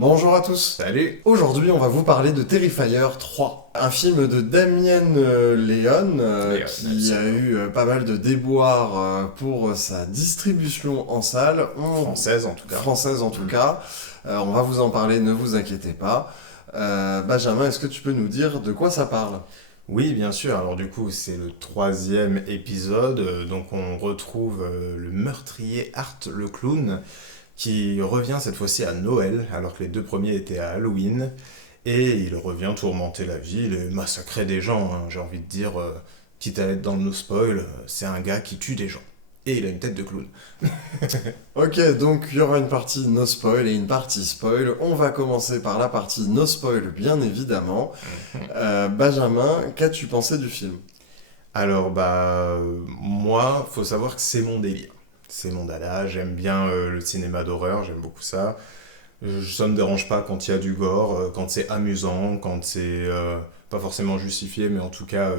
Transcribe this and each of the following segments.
Bonjour à tous. Salut. Aujourd'hui, on va vous parler de Terrifier 3, un film de Damien Leone qui a eu pas mal de déboires pour sa distribution en salle. Française en tout cas. Française en tout cas. On va vous en parler, ne vous inquiétez pas. Benjamin, est-ce que tu peux nous dire de quoi ça parle? Oui, bien sûr. Alors du coup, c'est le troisième épisode. Donc on retrouve le meurtrier Art le clown qui revient cette fois-ci à Noël, alors que les deux premiers étaient à Halloween. Et il revient tourmenter la ville et massacrer des gens, hein. J'ai envie de dire, quitte à être dans le no-spoil, c'est un gars qui tue des gens. Et il a une tête de clown. Ok, donc il y aura une partie no spoil et une partie spoil. On va commencer par la partie no spoil, bien évidemment. Benjamin, qu'as-tu pensé du film? Alors moi, faut savoir que c'est mon délire. C'est mon dada, j'aime bien le cinéma d'horreur, j'aime beaucoup ça. Ça me dérange pas quand il y a du gore, quand c'est amusant, quand c'est pas forcément justifié, mais en tout cas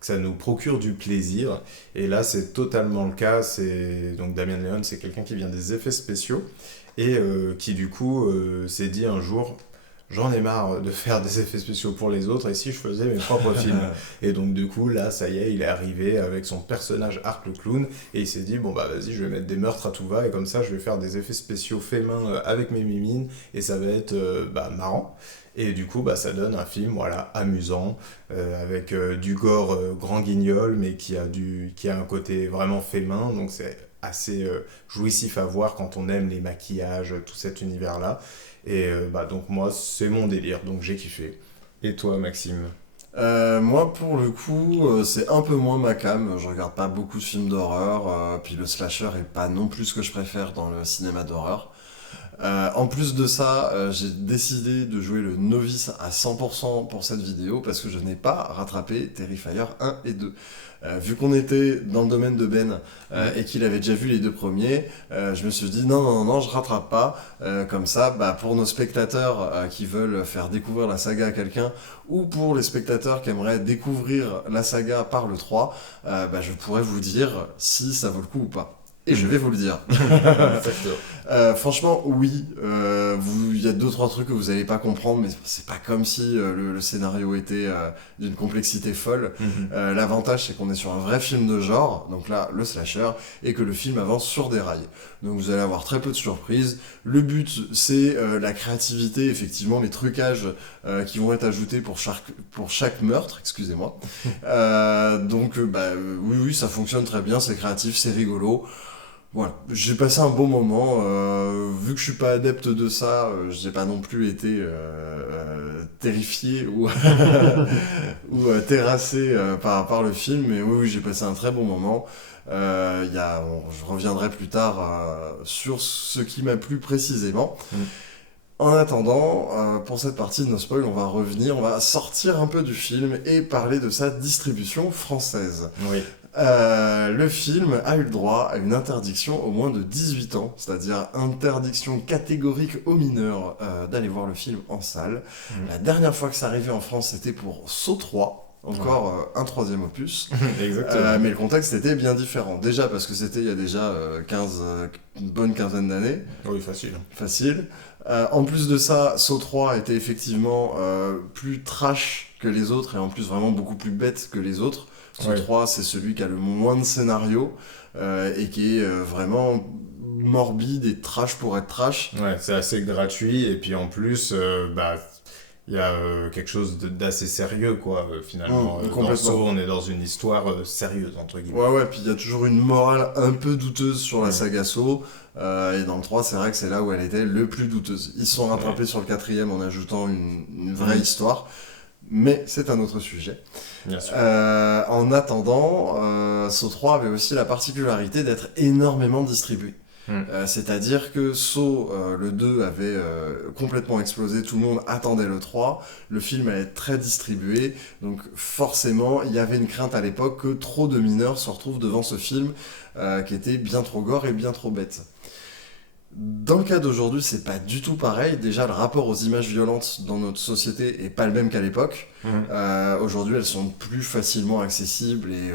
que ça nous procure du plaisir. Et là, c'est totalement le cas. C'est donc Damien Leone, c'est quelqu'un qui vient des effets spéciaux et qui du coup s'est dit un jour, j'en ai marre de faire des effets spéciaux pour les autres et si je faisais mes propres films. Et donc du coup là, ça y est, il est arrivé avec son personnage Art le clown et il s'est dit bon bah vas-y, je vais mettre des meurtres à tout va et comme ça je vais faire des effets spéciaux faits main avec mes mimines et ça va être marrant. Et du coup, ça donne un film, voilà, amusant, avec du gore grand guignol, mais qui a un côté vraiment fait main, donc c'est assez jouissif à voir quand on aime les maquillages, tout cet univers-là. Et donc moi, c'est mon délire, donc j'ai kiffé. Et toi, Maxime? Moi, pour le coup, c'est un peu moins ma came. Je regarde pas beaucoup de films d'horreur, puis le slasher est pas non plus ce que je préfère dans le cinéma d'horreur. En plus de ça, j'ai décidé de jouer le novice à 100% pour cette vidéo parce que je n'ai pas rattrapé Terrifier 1 et 2. Vu qu'on était dans le domaine de Ben et qu'il avait déjà vu les deux premiers, je me suis dit non, je rattrape pas. Comme ça, pour nos spectateurs qui veulent faire découvrir la saga à quelqu'un ou pour les spectateurs qui aimeraient découvrir la saga par le 3, je pourrais vous dire si ça vaut le coup ou pas. Et je vais vous le dire. Exactement. Franchement, oui. Il y a deux trois trucs que vous n'allez pas comprendre, mais c'est pas comme si le scénario était d'une complexité folle. L'avantage, c'est qu'on est sur un vrai film de genre, donc là, le slasher, et que le film avance sur des rails. Donc vous allez avoir très peu de surprises. Le but, c'est la créativité, effectivement, les trucages qui vont être ajoutés pour chaque meurtre, excusez-moi. Oui, ça fonctionne très bien, c'est créatif, c'est rigolo. Voilà, j'ai passé un bon moment. Vu que je suis pas adepte de ça, j'ai pas non plus été terrifié ou, terrassé par le film, mais oui, j'ai passé un très bon moment. Je reviendrai plus tard sur ce qui m'a plu précisément. En attendant, pour cette partie de No Spoil, on va sortir un peu du film et parler de sa distribution française. Oui. Le film a eu le droit à une interdiction au moins de 18 ans, c'est-à-dire interdiction catégorique aux mineurs d'aller voir le film en salle. La dernière fois que ça arrivait en France, c'était pour Saw 3, encore un troisième opus. Exactement. Mais le contexte était bien différent. Déjà parce que c'était il y a déjà une bonne quinzaine d'années. Oui, facile. Facile. En plus de ça, Saw 3 était effectivement plus trash que les autres et en plus vraiment beaucoup plus bête que les autres. Saw 3, c'est celui qui a le moins de scénario et qui est vraiment morbide et trash pour être trash. Ouais, c'est assez gratuit et puis en plus, il y a quelque chose d'assez sérieux, quoi, finalement. Dans Saw, on est dans une histoire sérieuse, entre guillemets. Ouais, puis il y a toujours une morale un peu douteuse sur la saga Saw. Et dans le 3, c'est vrai que c'est là où elle était le plus douteuse. Ils se sont rattrapés sur le quatrième en ajoutant une vraie histoire. Mais c'est un autre sujet. Bien sûr. En attendant, Saw 3 avait aussi la particularité d'être énormément distribué. C'est-à-dire que Saw, le 2 avait complètement explosé, tout le monde attendait le 3, le film allait être très distribué, donc forcément il y avait une crainte à l'époque que trop de mineurs se retrouvent devant ce film qui était bien trop gore et bien trop bête. Dans le cas d'aujourd'hui, c'est pas du tout pareil. Déjà, le rapport aux images violentes dans notre société est pas le même qu'à l'époque. Aujourd'hui, elles sont plus facilement accessibles et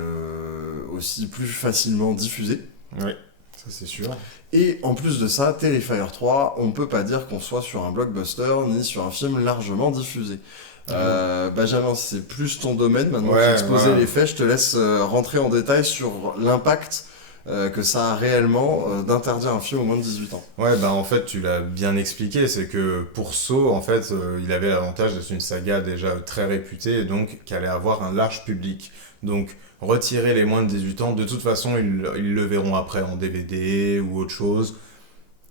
aussi plus facilement diffusées. Oui. Ça, c'est sûr. Et en plus de ça, Terrifier 3, on peut pas dire qu'on soit sur un blockbuster ni sur un film largement diffusé. Benjamin, c'est plus ton domaine, maintenant que j'ai exposé les faits, je te laisse rentrer en détail sur l'impact que ça a réellement d'interdire un film au moins de 18 ans. Ouais, bah en fait, tu l'as bien expliqué, c'est que pour Saw, en fait, il avait l'avantage d'être une saga déjà très réputée, et donc qui allait avoir un large public. Donc, retirer les moins de 18 ans, de toute façon, ils le verront après en DVD ou autre chose.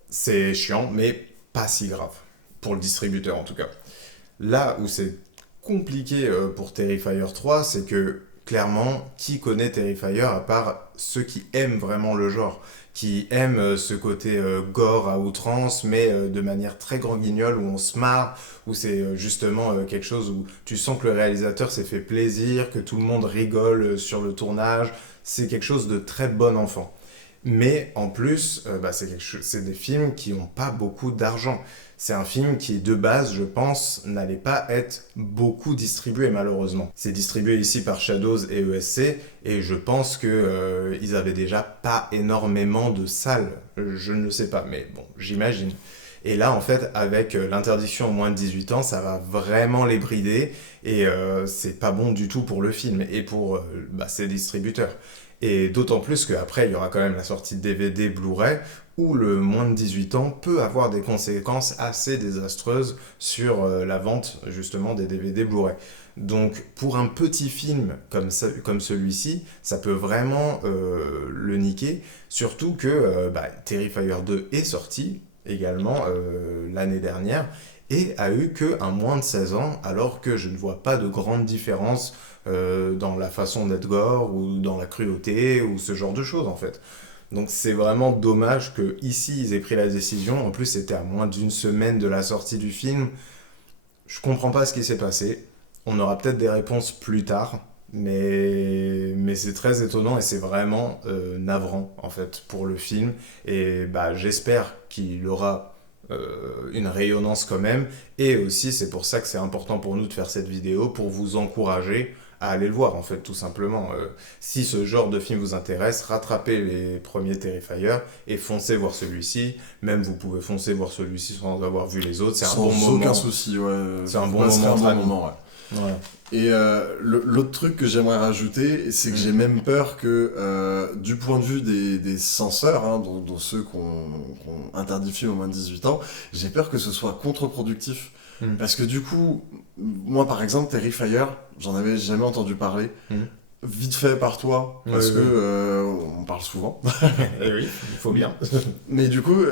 C'est chiant, mais pas si grave, pour le distributeur en tout cas. Là où c'est compliqué pour Terrifier 3, c'est que clairement, qui connaît Terrifier à part ceux qui aiment vraiment le genre, qui aiment ce côté gore à outrance, mais de manière très grand guignol, où on se marre, où c'est justement quelque chose où tu sens que le réalisateur s'est fait plaisir, que tout le monde rigole sur le tournage, c'est quelque chose de très bon enfant. Mais en plus, c'est des films qui n'ont pas beaucoup d'argent. C'est un film qui, de base, je pense, n'allait pas être beaucoup distribué, malheureusement. C'est distribué ici par Shadows et ESC, et je pense qu'ils avaient déjà pas énormément de salles. Je ne le sais pas, mais bon, j'imagine. Et là, en fait, avec l'interdiction au moins de 18 ans, ça va vraiment les brider, et c'est pas bon du tout pour le film et pour ses distributeurs. Et d'autant plus qu'après, il y aura quand même la sortie de DVD Blu-ray, où le moins de 18 ans peut avoir des conséquences assez désastreuses sur la vente justement des DVD Blu-ray. Donc pour un petit film comme celui-ci, ça peut vraiment le niquer, surtout que Terrifier 2 est sorti également l'année dernière, et a eu qu'un moins de 16 ans, alors que je ne vois pas de grande différence dans la façon d'être gore, ou dans la cruauté, ou ce genre de choses en fait. Donc c'est vraiment dommage qu'ici ils aient pris la décision. En plus, c'était à moins d'une semaine de la sortie du film. Je comprends pas ce qui s'est passé. On aura peut-être des réponses plus tard, mais c'est très étonnant et c'est vraiment navrant en fait pour le film. Et j'espère qu'il aura une rayonnance quand même. Et aussi, c'est pour ça que c'est important pour nous de faire cette vidéo, pour vous encourager à aller le voir en fait, tout simplement. Si ce genre de film vous intéresse, rattrapez les premiers Terrifier et foncez voir celui-ci. Même vous pouvez foncer voir celui-ci sans avoir vu les autres. C'est un bon moment. Sans aucun souci, ouais. C'est un bon moment. Ouais. Et l'autre truc que j'aimerais rajouter, c'est que j'ai même peur que, du point de vue des censeurs, hein, dont ceux qu'on interdit film au moins de 18 ans, j'ai peur que ce soit contre-productif. Parce que du coup, moi par exemple, Terrifier, j'en avais jamais entendu parler. Vite fait par toi, parce que on parle souvent. Et oui, il faut bien. Mais du coup,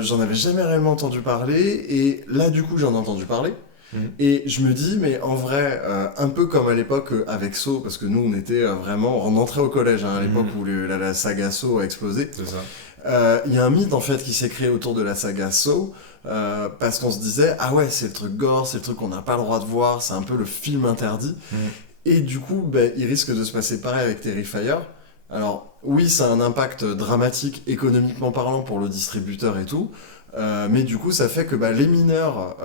j'en avais jamais réellement entendu parler, et là du coup j'en ai entendu parler. Et je me dis, mais en vrai, un peu comme à l'époque avec Saw, parce que nous on était on entrait au collège à l'époque où la saga Saw a explosé. C'est ça. Il y a un mythe en fait qui s'est créé autour de la saga Saw, parce qu'on se disait, ah ouais, c'est le truc gore, c'est le truc qu'on n'a pas le droit de voir, c'est un peu le film interdit. Et du coup, il risque de se passer pareil avec Terrifier. Alors oui, ça a un impact dramatique, économiquement parlant, pour le distributeur et tout. Mais du coup, ça fait que les mineurs,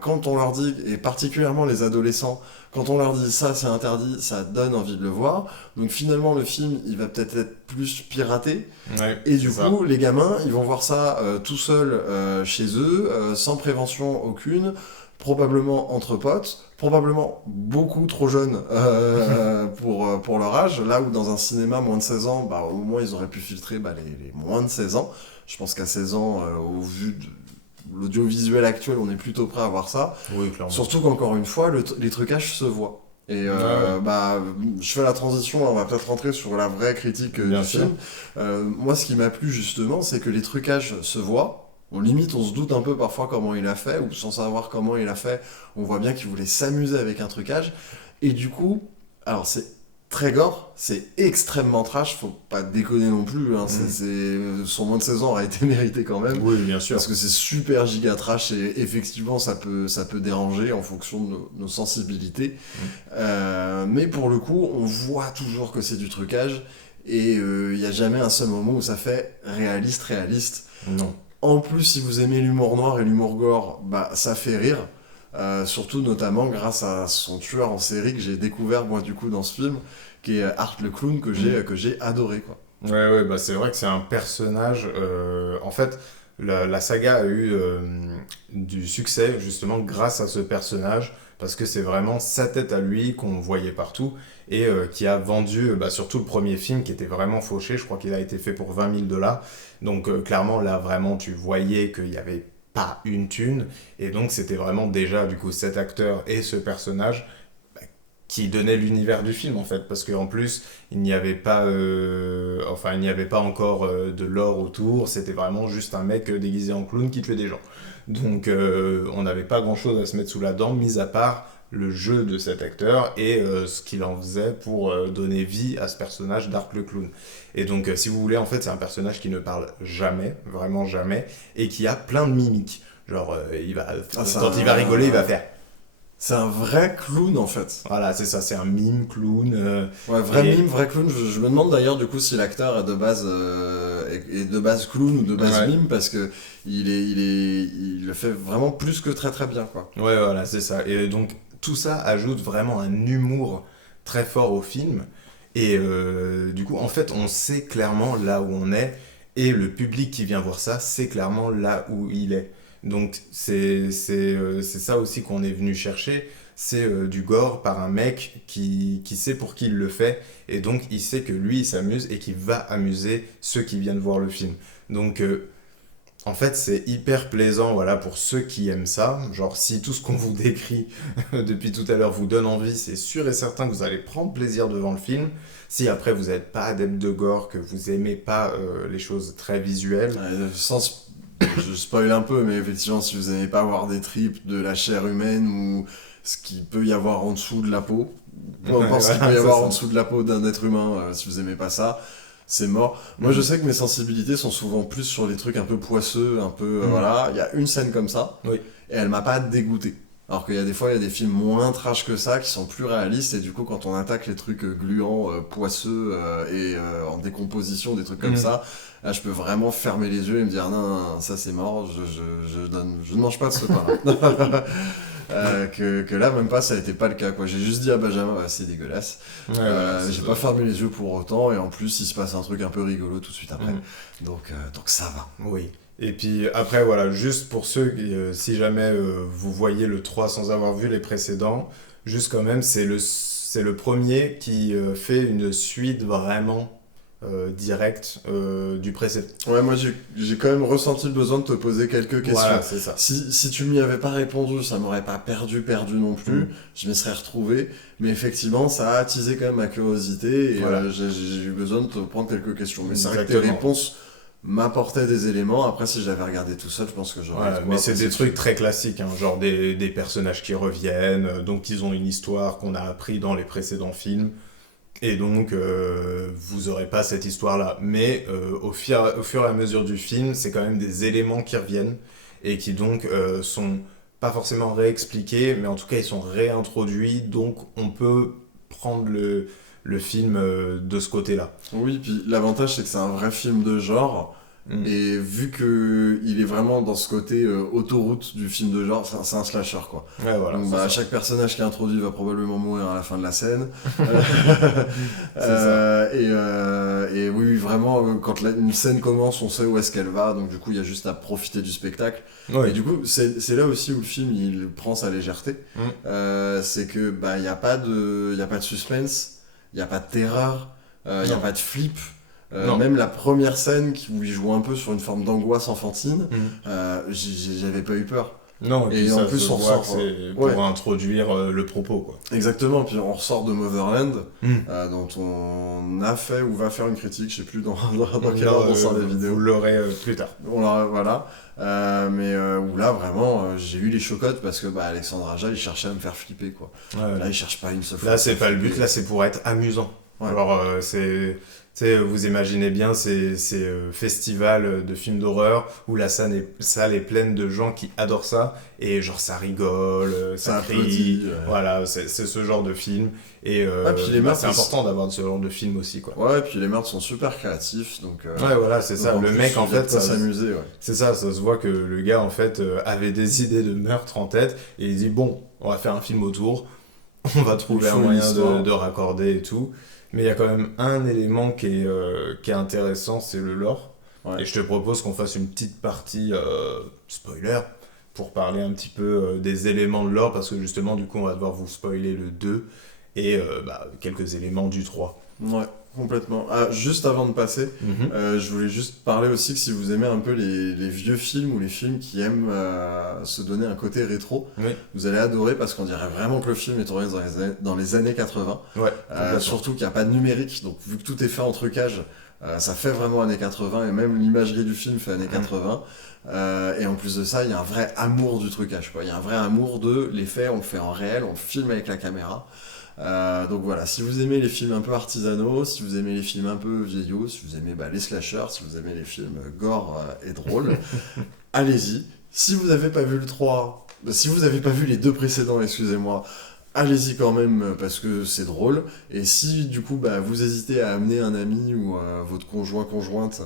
quand on leur dit, et particulièrement les adolescents, quand on leur dit ça c'est interdit, ça donne envie de le voir. Donc finalement, le film, il va peut-être être plus piraté. Ouais, et du coup, les gamins, ils vont voir ça tout seuls chez eux, sans prévention aucune, probablement entre potes, probablement beaucoup trop jeunes pour leur âge. Là où dans un cinéma moins de 16 ans, au moins ils auraient pu filtrer les moins de 16 ans. Je pense qu'à 16 ans, au vu de l'audiovisuel actuel, on est plutôt prêt à voir ça. Oui, clairement. Surtout qu'encore une fois, les trucages se voient. Et je fais la transition, on va peut-être rentrer sur la vraie critique du film. Moi, ce qui m'a plu justement, c'est que les trucages se voient. On se doute un peu parfois comment il a fait, ou sans savoir comment il a fait, on voit bien qu'il voulait s'amuser avec un trucage. Et du coup, alors c'est très gore, c'est extrêmement trash, faut pas déconner non plus, hein, son moins de 16 ans a été mérité quand même. Oui, bien sûr. Parce que c'est super giga trash et effectivement ça peut déranger en fonction de nos sensibilités. Mais pour le coup, on voit toujours que c'est du trucage et il n'y a jamais un seul moment où ça fait réaliste. Non. En plus, si vous aimez l'humour noir et l'humour gore, ça fait rire. Surtout notamment grâce à son tueur en série que j'ai découvert moi du coup dans ce film, qui est Art le clown, que j'ai adoré quoi. Ouais, bah c'est vrai que c'est un personnage. En fait, la saga a eu du succès justement grâce à ce personnage, parce que c'est vraiment sa tête à lui qu'on voyait partout et qui a vendu bah, surtout le premier film qui était vraiment fauché. Je crois qu'il a été fait pour 20 000 $. Donc clairement, là vraiment, tu voyais qu'il n'y avait pas une thune. Et donc, c'était vraiment déjà du coup cet acteur et ce personnage qui donnait l'univers du film en fait, parce qu'en plus il n'y avait pas il n'y avait pas encore de lore autour, c'était vraiment juste un mec déguisé en clown qui tuait des gens, donc on n'avait pas grand chose à se mettre sous la dent, mis à part le jeu de cet acteur et ce qu'il en faisait pour donner vie à ce personnage d'Art le clown. Et donc si vous voulez, en fait c'est un personnage qui ne parle jamais, vraiment jamais, et qui a plein de mimiques, genre Ah, c'est quand il va rigoler il va faire. c'est un vrai clown en fait. Voilà, c'est ça, c'est un mime clown. Ouais, vrai Et... mime, vrai clown. Je me demande d'ailleurs du coup si l'acteur est de base est de base clown ou de base Ouais. mime parce que il le fait vraiment plus que très très bien quoi. Ouais, voilà, c'est ça. Et donc, tout ça ajoute vraiment un humour très fort au film. Et du coup, en fait, on sait clairement là où on est. Et le public qui vient voir ça, c'est clairement là où il est. Donc, c'est ça aussi qu'on est venu chercher. C'est du gore par un mec qui sait pour qui il le fait. Et donc, il sait que lui, il s'amuse et qu'il va amuser ceux qui viennent voir le film. Donc, en fait, c'est hyper plaisant, voilà, pour ceux qui aiment ça. Genre, si tout ce qu'on vous décrit depuis tout à l'heure vous donne envie, c'est sûr et certain que vous allez prendre plaisir devant le film. Si après vous n'êtes pas adepte de gore, que vous aimez pas les choses très visuelles, Sans je spoil un peu, mais effectivement, si vous n'aimez pas avoir des tripes, de la chair humaine ou ce qu'il peut y avoir en dessous de la peau, peu importe ce qu'il peut y voilà, c'est avoir en ça. dessut de la peau d'un être humain, si vous aimez pas ça, c'est mort. Moi, je Mhm. sais que mes sensibilités sont souvent plus sur les trucs un peu poisseux, un peu. Mhm. Voilà, il y a une scène comme ça, Oui. et elle m'a pas dégoûté. Alors qu'il y a des fois, il y a des films moins trash que ça, qui sont plus réalistes, et du coup, quand on attaque les trucs gluants, poisseux et en décomposition, des trucs comme Mhm. ça, là, je peux vraiment fermer les yeux et me dire non, non, non, ça c'est mort, je ne mange pas de ce pain-là. Que là, même pas, ça a été pas le cas, quoi. J'ai juste dit à Benjamin, ouais, c'est dégueulasse. Ouais, voilà, c'est J'ai ça. pas fermé les yeux pour autant, et en plus, il se passe un truc un peu rigolo tout de suite après. Mhm. Donc ça va. Oui. Et puis après, voilà, juste pour ceux, si jamais vous voyez le 3 sans avoir vu les précédents, juste quand même, c'est le premier qui fait une suite vraiment directe du précédent. Ouais, moi j'ai quand même ressenti le besoin de te poser quelques questions. Voilà, c'est ça. Si tu m'y avais pas répondu, ça m'aurait pas perdu non plus. Mm. Je m'y serais retrouvé. Mais effectivement, ça a attisé quand même ma curiosité et Voilà. j'ai eu besoin de te prendre quelques questions. Mais c'est vrai que tes Exactement. réponses m'apportaient des éléments. Après, si je l'avais regardé tout seul, je pense que j'aurais Voilà, de quoi mais c'est apprécier des le trucs film. très classiques, hein, genre des personnages qui reviennent, donc ils ont une histoire qu'on a appris dans les précédents films. Et donc, vous aurez pas cette histoire-là. Mais au fur et à mesure du film, c'est quand même des éléments qui reviennent et qui donc sont pas forcément réexpliqués, mais en tout cas, ils sont réintroduits. Donc, on peut prendre le film de ce côté-là. Oui, puis l'avantage c'est que c'est un vrai film de genre. Mm. Et vu que il est vraiment dans ce côté autoroute du film de genre, c'est un slasher quoi. Ouais, voilà, Donc c'est bah, ça. chaque personnage qui est introduit va probablement mourir à la fin de la scène. C'est ça. Et oui, oui, vraiment, quand une scène commence, on sait où est-ce qu'elle va, donc du coup il y a juste à profiter du spectacle. Et Oui. du coup, c'est là aussi où le film il prend sa légèreté. Mm. C'est que bah, il n'y a pas y a pas de suspense, il n'y a pas de terreur, il n'y a Non. pas de flip. Non. Même la première scène où il joue un peu sur une forme d'angoisse enfantine, Mm. j'avais pas eu peur. Non, et puis Et en ça plus, se on voit ressort. que c'est Ouais, pour introduire le propos, quoi. exactement. Puis on ressort de Motherland, Mm. dont on a fait ou va faire une critique, je sais plus dans quel Non, ordre on sort la vous vidéo. l'aurez plus tard. Voilà. Mais où là, vraiment, j'ai eu les chocottes parce que bah, Alexandre Aja, il cherchait à me faire flipper, quoi. Ouais. Là, il cherche pas une seule fois. Là, à c'est me pas faire le but, flipper. là, c'est pour être amusant. Ouais. Alors, tu sais, vous imaginez bien ces festivals de films d'horreur où la salle est pleine de gens qui adorent ça et genre ça rigole, ça Ça crie. applaudit. Voilà, c'est ce genre de film. Et Puis les meurtres, c'est important d'avoir ce genre de film aussi, quoi. Ouais, puis les meurtres sont super créatifs, donc. Ouais, voilà, c'est Donc ça. en Le plus, mec, en il y a de fait, quoi ça, s'amuser, ouais. c'est ça, ça se voit que le gars, en fait, avait des idées de meurtre en tête et il dit, bon, on va faire un film autour, on va trouver Il un faut une moyen histoire. de raccorder et tout. Mais il y a quand même un élément qui est intéressant, c'est le lore. Ouais. Et je te propose qu'on fasse une petite partie spoiler pour parler un petit peu des éléments de lore, parce que justement, du coup, on va devoir vous spoiler le 2 et quelques éléments du 3. Ouais, complètement. Ah, juste avant de passer, je voulais juste parler aussi que si vous aimez un peu les vieux films ou les films qui aiment se donner un côté rétro, Oui. vous allez adorer parce qu'on dirait vraiment que le film est tourné dans les années 80. Ouais, Surtout qu'il n'y a pas de numérique, donc vu que tout est fait en trucage, ça fait vraiment années 80 et même l'imagerie du film fait années 80. Et en plus de ça, il y a un vrai amour du trucage, quoi. Il y a un vrai amour de l'effet, on le fait en réel, on le filme avec la caméra. Donc voilà, si vous aimez les films un peu artisanaux, si vous aimez les films un peu vieillots, si vous aimez les slashers, si vous aimez les films gore et drôles, allez-y. Si vous n'avez pas vu le 3, si vous n'avez pas vu les deux précédents, excusez-moi, allez-y quand même parce que c'est drôle. Et si du coup vous hésitez à amener un ami ou votre conjointe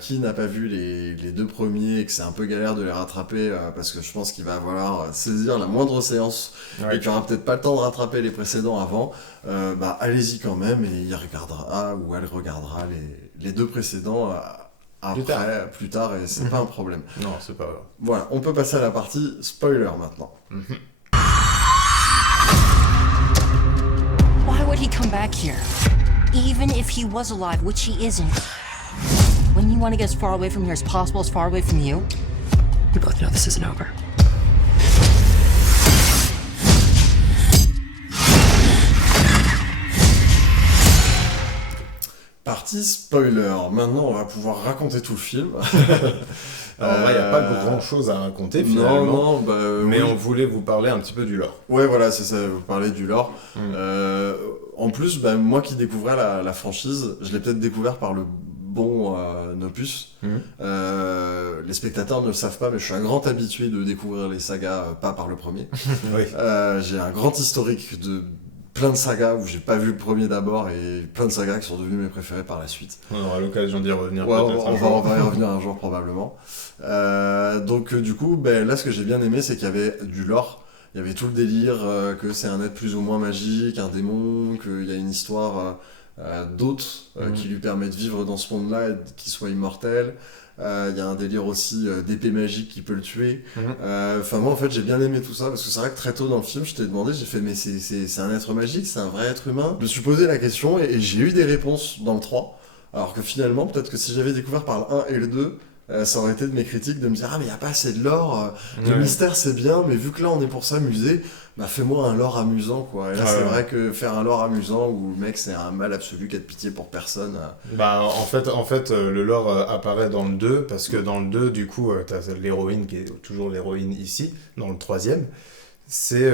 qui n'a pas vu les deux premiers et que c'est un peu galère de les rattraper parce que je pense qu'il va falloir saisir la moindre séance et qu'il n'y aura peut-être pas le temps de rattraper les précédents avant, allez-y quand même et il regardera ou elle regardera les deux précédents plus tard et c'est pas un problème. Non, c'est pas grave. Voilà, on peut passer à la partie spoiler maintenant. Why would he come back here? Even if he was alive, which he isn't. Wouldn't you want to get as far away from here as possible, as far away from you? We both know this isn't over. Partie spoiler. Maintenant, on va pouvoir raconter tout le film. Alors là, il n'y a pas grand-chose à raconter finalement. Mais oui. on voulait vous parler un petit peu du lore. Ouais, voilà, c'est ça, vous parlez du lore. En plus, moi qui découvrais la franchise, je l'ai peut-être découvert par le bon opus. Les spectateurs ne le savent pas, mais je suis un grand habitué de découvrir les sagas, pas par le premier. Oui. J'ai un grand historique de plein de sagas où j'ai pas vu le premier d'abord et plein de sagas qui sont devenues mes préférées par la suite. On aura l'occasion d'y revenir Ouais, peut-être un on jour. va y revenir un jour probablement. Donc du coup, là ce que j'ai bien aimé, c'est qu'il y avait du lore. Il y avait tout le délire que c'est un être plus ou moins magique, un démon, qu'il y a une histoire d'hôte qui lui permet de vivre dans ce monde-là et qu'il soit immortel. Il y a un délire aussi d'épée magique qui peut le tuer. Enfin moi en fait j'ai bien aimé tout ça parce que c'est vrai que très tôt dans le film je t'ai demandé, j'ai fait mais c'est un être magique, c'est un vrai être humain. Je me suis posé la question et j'ai eu des réponses dans le 3. Alors que finalement peut-être que si j'avais découvert par le 1 et le 2 ça aurait été de mes critiques de me dire ah mais il n'y a pas assez de lore, le mystère c'est bien mais vu que là on est pour s'amuser, fais-moi un lore amusant quoi. Et là c'est vrai que faire un lore amusant où le mec c'est un mal absolu qui a de pitié pour personne. En fait le lore apparaît dans le 2 parce que dans le 2 du coup t'as l'héroïne qui est toujours l'héroïne ici, dans le 3e. C'est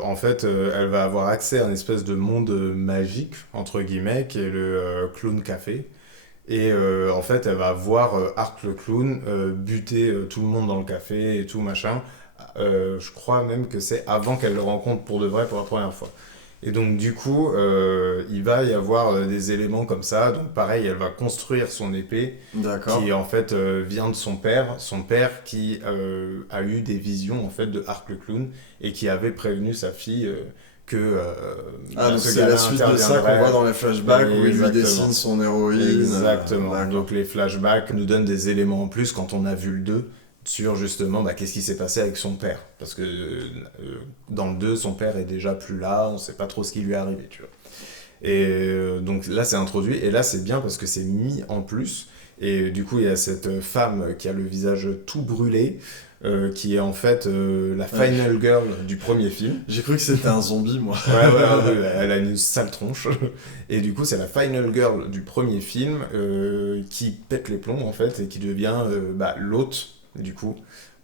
en fait elle va avoir accès à un espèce de monde magique entre guillemets qui est le Clown Café. Et en fait, elle va voir Art le clown buter tout le monde dans le café et tout machin. Je crois même que c'est avant qu'elle le rencontre pour de vrai pour la première fois. Et donc du coup, il va y avoir des éléments comme ça. Donc pareil, elle va construire son épée. D'accord. Qui en fait vient de son père. Son père qui a eu des visions en fait de Art le clown et qui avait prévenu sa fille... donc c'est la suite de ça qu'on voit dans les flashbacks où il lui dessine son héroïne. Exactement. Donc les flashbacks nous donnent des éléments en plus quand on a vu le 2 sur justement qu'est-ce qui s'est passé avec son père. Parce que dans le 2, son père est déjà plus là, on sait pas trop ce qui lui est arrivé, tu vois. Et donc là c'est introduit, et là c'est bien parce que c'est mis en plus. Et du coup il y a cette femme qui a le visage tout brûlé, qui est en fait la final girl du premier film. J'ai cru que c'était un zombie, moi. Ouais, elle a une sale tronche. Et du coup, c'est la final girl du premier film qui pète les plombs, en fait, et qui devient l'hôte, du coup,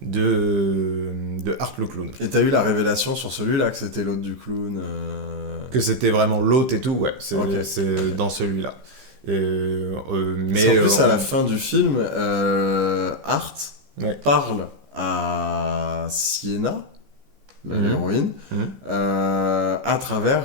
de Art le clown. Et t'as eu la révélation sur celui-là, que c'était l'hôte du clown Que c'était vraiment l'hôte et tout, ouais, c'est dans celui-là. Mais en plus, à la fin du film, Art parle à Sienna, l'héroïne, à travers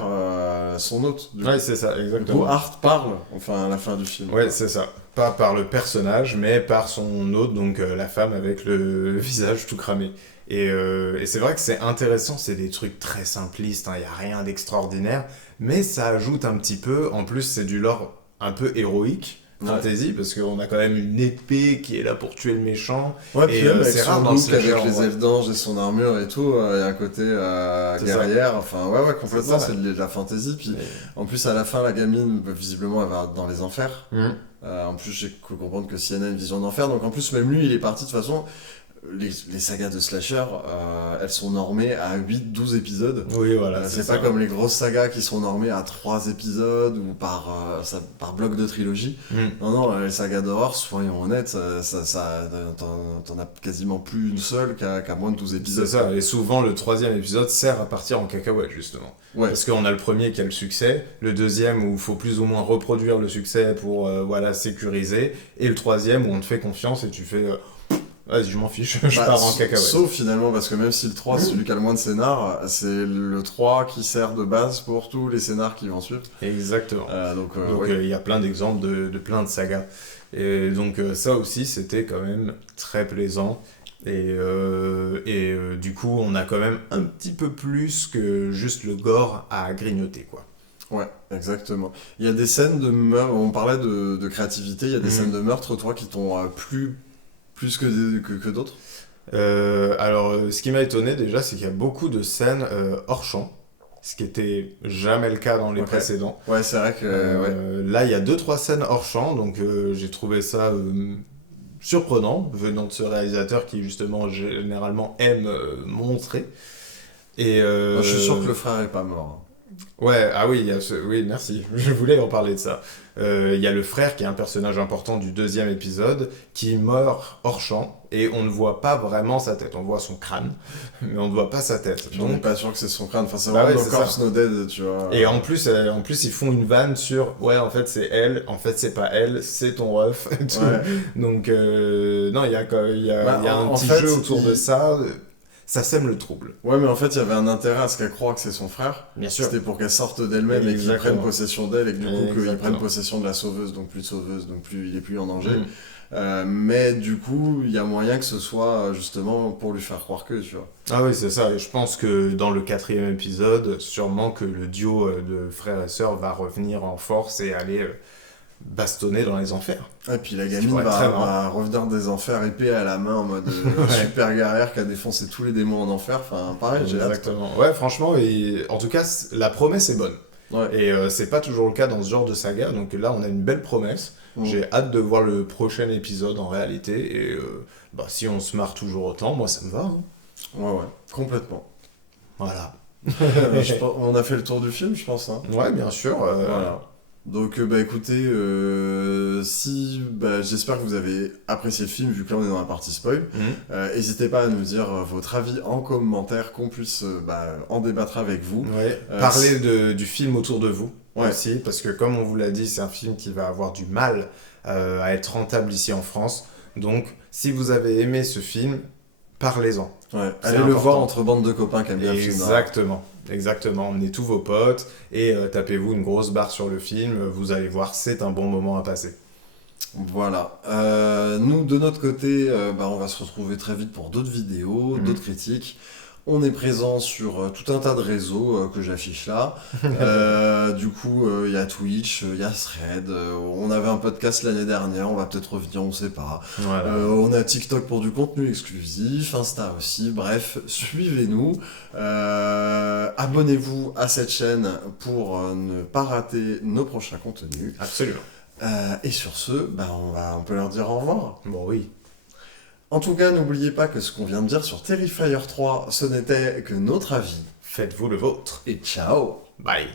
son hôte. Ouais, c'est ça, exactement. Du coup, Art parle, à la fin du film. Ouais, c'est ça. Pas par le personnage, mais par son hôte, donc la femme avec le visage tout cramé. Et c'est vrai que c'est intéressant, c'est des trucs très simplistes, il n'y a rien d'extraordinaire, mais ça ajoute un petit peu, en plus c'est du lore un peu héroïque, fantasy, parce qu'on a quand même une épée qui est là pour tuer le méchant. Ouais, puis même avec c'est rare son dans le look, slasher, avec en les vrai. elfes d'ange et son armure et tout, il y a un côté C'est guerrière, enfin ouais, complètement, ça. c'est de la fantasy, puis en plus à la fin la gamine, bah, visiblement elle va dans les enfers. En plus j'ai cru comprendre que Sienna a une vision d'enfer, donc en plus même lui il est parti de toute façon. Les sagas de slasher, elles sont normées à 8-12 épisodes. Oui, voilà. C'est ça. pas comme les grosses sagas qui sont normées à 3 épisodes ou par bloc de trilogie. Non, les sagas d'horreur, soyons honnêtes, t'en as quasiment plus une seule qu'à moins de 12 épisodes. C'est ça, et souvent le 3e épisode sert à partir en cacahuète, justement. Ouais. Parce qu'on a le premier qui a le succès, le 2e où il faut plus ou moins reproduire le succès pour sécuriser, et le 3e où on te fait confiance et tu fais vas-y, je m'en fiche, je pars en cacahuète. Sauf finalement, parce que même si le 3 c'est celui qui a le moins de scénar, c'est le 3 qui sert de base pour tous les scénars qui vont suivre. Exactement. Donc il y a plein d'exemples de plein de sagas. Et donc ça aussi, c'était quand même très plaisant. Et du coup, on a quand même un petit peu plus que juste le gore à grignoter, quoi. Ouais, exactement. Il y a des scènes de meurtre, on parlait de créativité, il y a des scènes de meurtre, toi, qui t'ont plu plus que d'autres. Alors, ce qui m'a étonné déjà, c'est qu'il y a beaucoup de scènes hors champ, ce qui était jamais le cas dans les précédents. Ouais, c'est vrai que... Là, il y a 2-3 scènes hors champ, donc j'ai trouvé ça surprenant, venant de ce réalisateur qui, justement, généralement aime montrer. Et, Moi, je suis sûr que le frère est pas mort. Ouais, ah oui, oui, merci, je voulais en parler de ça. Il y a le frère qui est un personnage important du 2e épisode qui meurt hors champ et on ne voit pas vraiment sa tête. On voit son crâne, mais on ne voit pas sa tête. On n'est pas sûr que c'est son crâne. Enfin, c'est Bah vraiment ouais, no c'est corpse ça. no dead, tu vois. Et en plus, ils font une vanne sur ouais, en fait, c'est elle, en fait, c'est pas elle, c'est ton ref. et tout. Ouais. Donc, non, il y a un en petit fait, jeu autour de ça. Ça sème le trouble. Ouais, mais en fait, il y avait un intérêt à ce qu'elle croie que c'est son frère. Bien sûr. C'était pour qu'elle sorte d'elle-même et qu'il Exactement. prenne possession d'elle et que du coup, qu'il Exactement. prenne possession de la sauveuse, donc plus de sauveuse, donc il est plus en danger. Mais du coup, il y a moyen que ce soit justement pour lui faire croire que, tu vois. Ah oui, c'est ça. Et je pense que dans le 4e épisode, sûrement que le duo de frères et sœurs va revenir en force et aller bastonner dans les enfers. Et puis la Ce qui gamine pourrait être très marrant. va revenir des enfers épée à la main en mode super guerrière qui a défoncé tous les démons en enfer. Enfin, pareil, j'ai hâte. Exactement. Ouais, franchement, et en tout cas, la promesse est bonne. Ouais. Et c'est pas toujours le cas dans ce genre de saga, donc là, on a une belle promesse. J'ai hâte de voir le prochain épisode en réalité, et si on se marre toujours autant, moi ça me va. Hein. Ouais, complètement. Voilà. On a fait le tour du film, je pense. Hein. Ouais, bien sûr. Voilà. Donc, écoutez, j'espère que vous avez apprécié le film, vu que là on est dans la partie spoil. N'hésitez pas à nous dire votre avis en commentaire, qu'on puisse en débattre avec vous. Ouais. Parlez du film autour de vous aussi, parce que comme on vous l'a dit, c'est un film qui va avoir du mal à être rentable ici en France. Donc, si vous avez aimé ce film, parlez-en. Ouais. C'est Allez le important. voir entre bandes de copains qui aiment bien le film. Exactement, emmenez tous vos potes et tapez-vous une grosse barre sur le film, vous allez voir, c'est un bon moment à passer. Voilà. Nous, de notre côté, on va se retrouver très vite pour d'autres vidéos, d'autres critiques. On est présent sur tout un tas de réseaux que j'affiche là. Du coup, il y a Twitch, il y a Thread. On avait un podcast l'année dernière, on va peut-être revenir, on sait pas. Voilà. On a TikTok pour du contenu exclusif, Insta aussi. Bref, suivez-nous. Abonnez-vous à cette chaîne pour ne pas rater nos prochains contenus. Absolument. Et sur ce, on peut leur dire au revoir. Bon, oui. En tout cas, n'oubliez pas que ce qu'on vient de dire sur Terrifier 3, ce n'était que notre avis. Faites-vous le vôtre. Et ciao! Bye.